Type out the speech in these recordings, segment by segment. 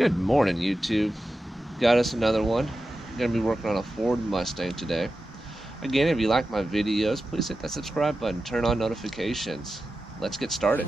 Good morning, YouTube. Got us another one. Gonna be working on a Ford Mustang today. Again, if you like my videos, please hit that subscribe button, turn on notifications. Let's get started.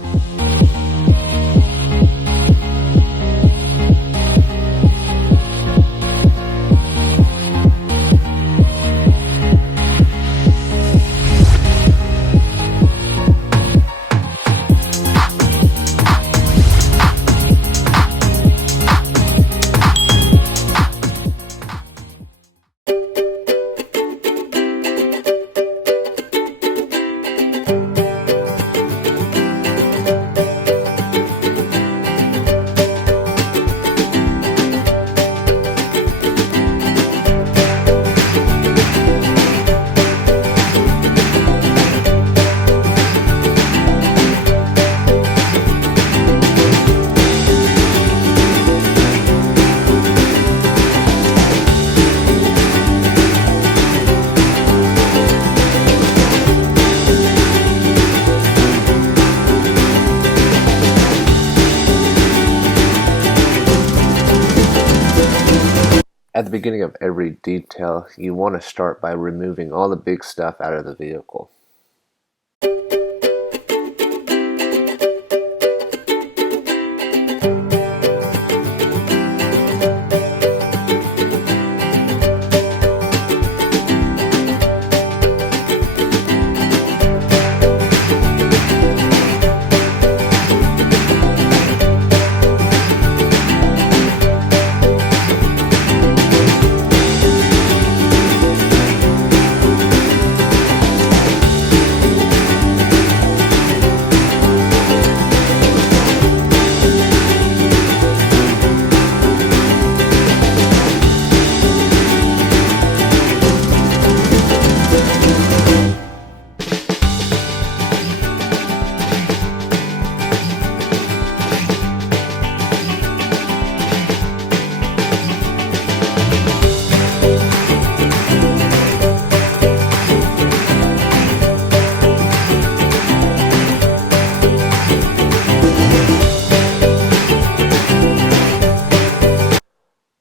At the beginning of every detail, you want to start by removing all the big stuff out of the vehicle.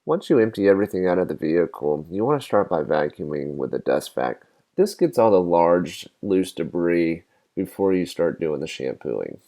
Once you empty everything out of the vehicle, you want to start by vacuuming with a dust vac. This gets all the large, loose debris before you start doing the shampooing.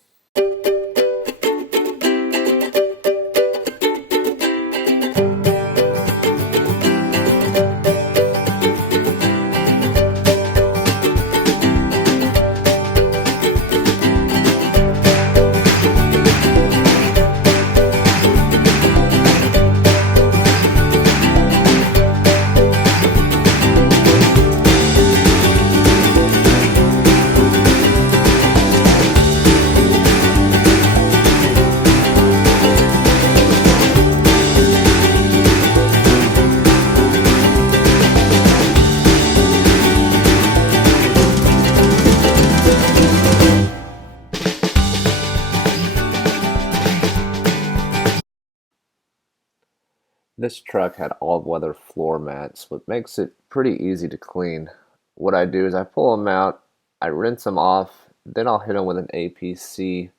This truck had all-weather floor mats, which makes it pretty easy to clean. What I do is I pull them out, I rinse them off, then I'll hit them with an APC,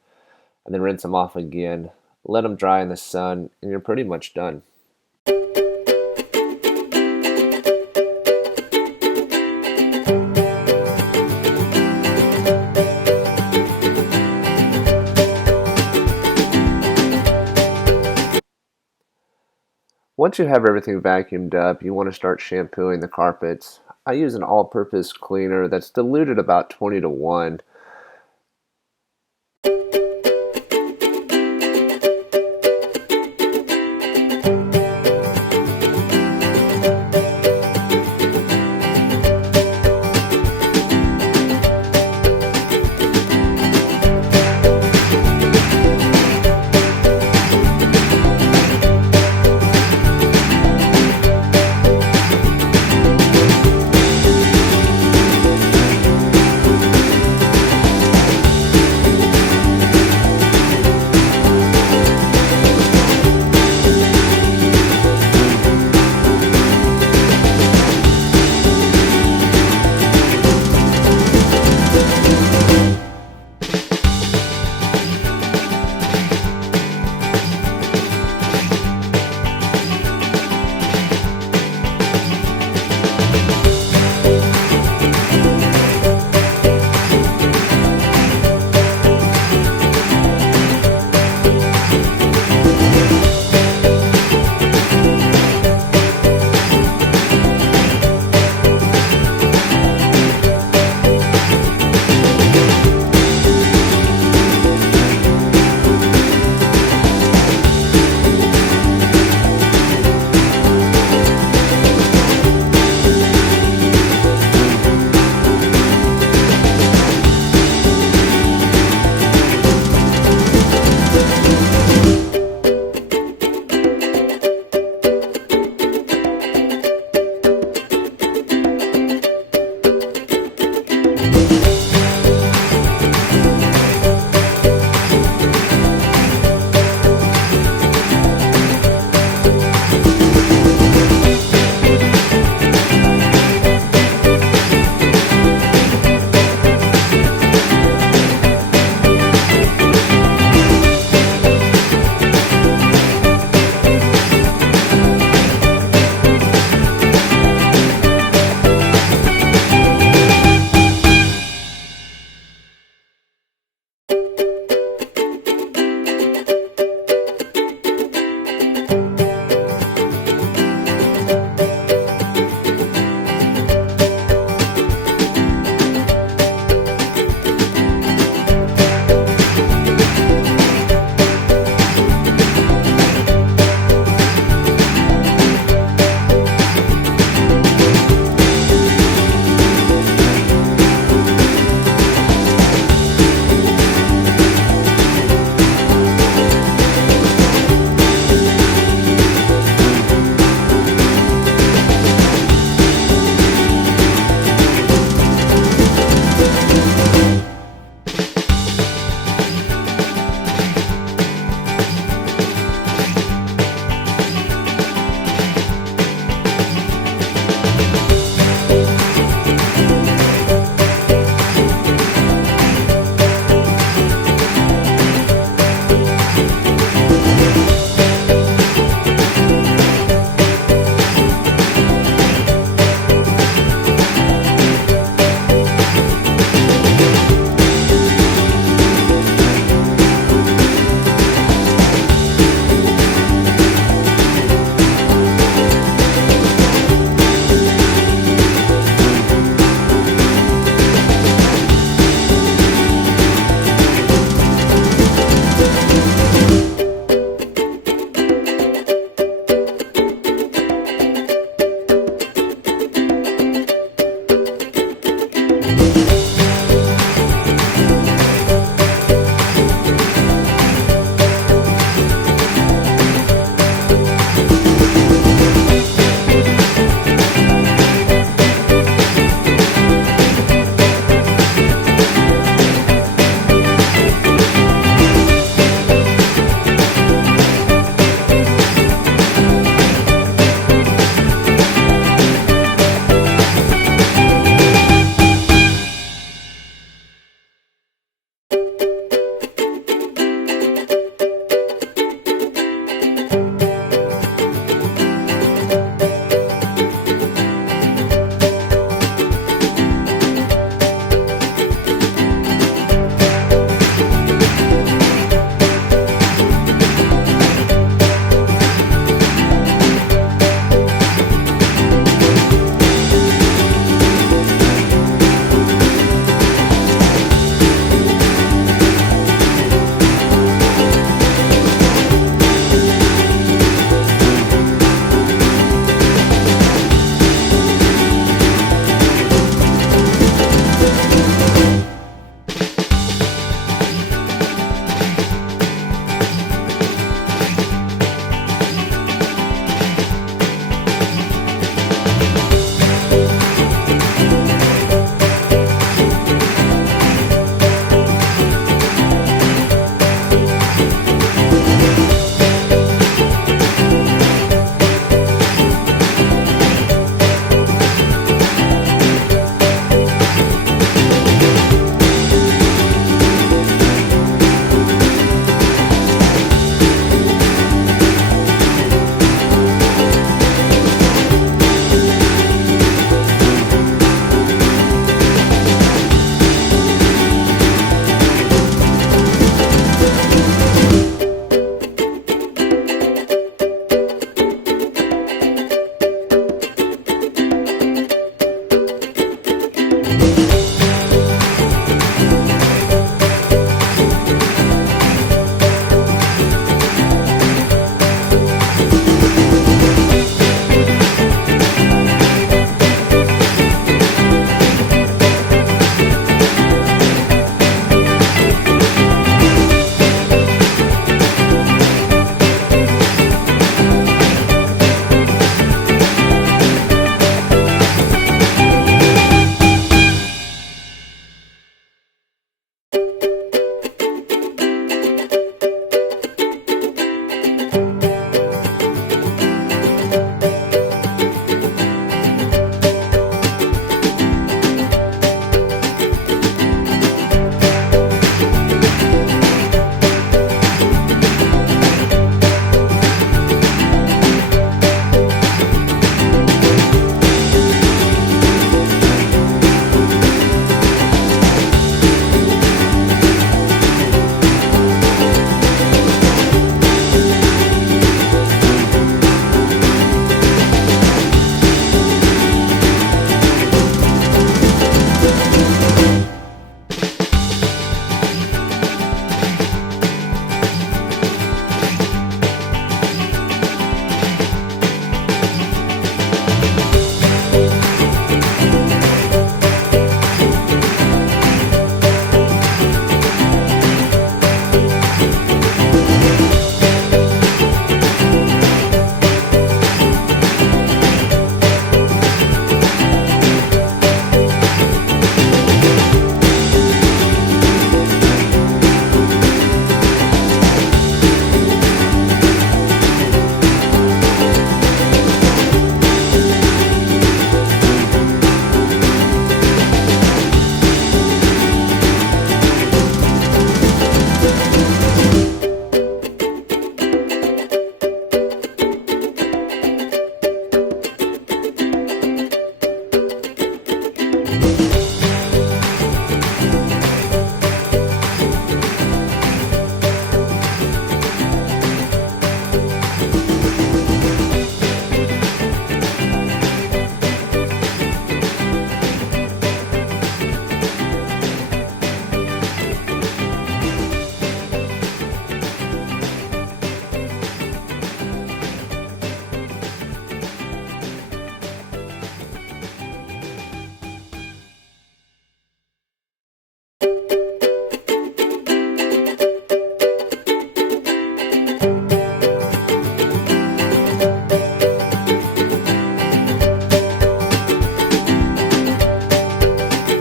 and then rinse them off again, let them dry in the sun, and you're pretty much done. Once you have everything vacuumed up, you want to start shampooing the carpets. I use an all-purpose cleaner that's diluted about 20 to 1.